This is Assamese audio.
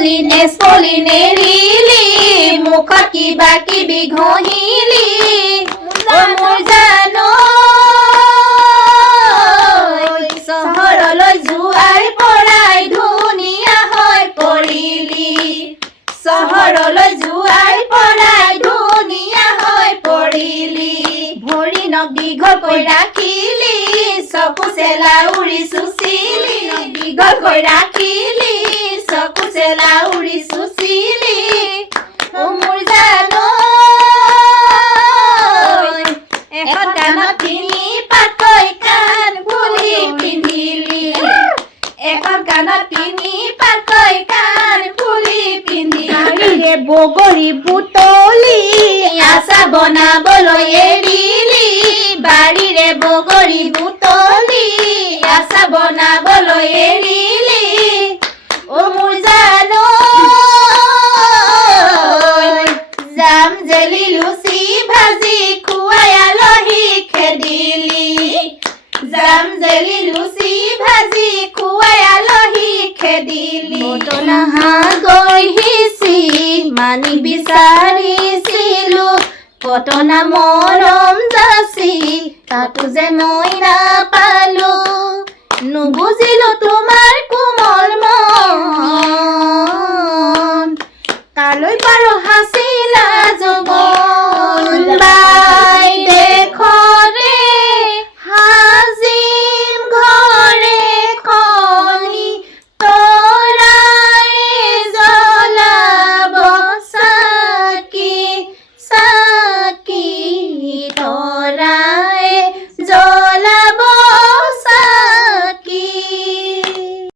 পলি নেৰিলি মুখত কিবা কিবি ঘঁহিলি মোৰ জানো চহৰলৈ যোৱাৰ পৰাই ধুনীয়া হৈ পৰিলি চহৰলৈ যোৱাৰ পৰাই ধুনীয়া হৈ পৰিলি ভৰি নখ দীঘলকৈ ৰাখিলি চকু চেলা উৰি চুচিলি দীঘলকৈ ৰাখিলি চকু চেলা উৰি চুচিলি মোৰ জানো এখন কাণত তিনি পাতকৈ কাণ ফুলি পিন্ধিলি এখন কাণত তিনি পাতকৈ কাণ ফুলি পিন্ধিলি বগৰী বুটলি আশা বনাবলৈ এৰিলি বাৰীৰে বগৰী বুটলি আশা বনাবলৈ এৰিলি মোৰ জানো জাম জেলি লুচি ভাজি খুৱাই আলহী খেদিলি জাম জেলি লুচি ভাজি খুৱাই আলহী খেদিলি পটনা গৈ সিঁচি মানি বিচাৰিছিলো পটনা মৰম যাচি তাতো যে মই নাপালো নুবুজিলো তোমাৰ কোমল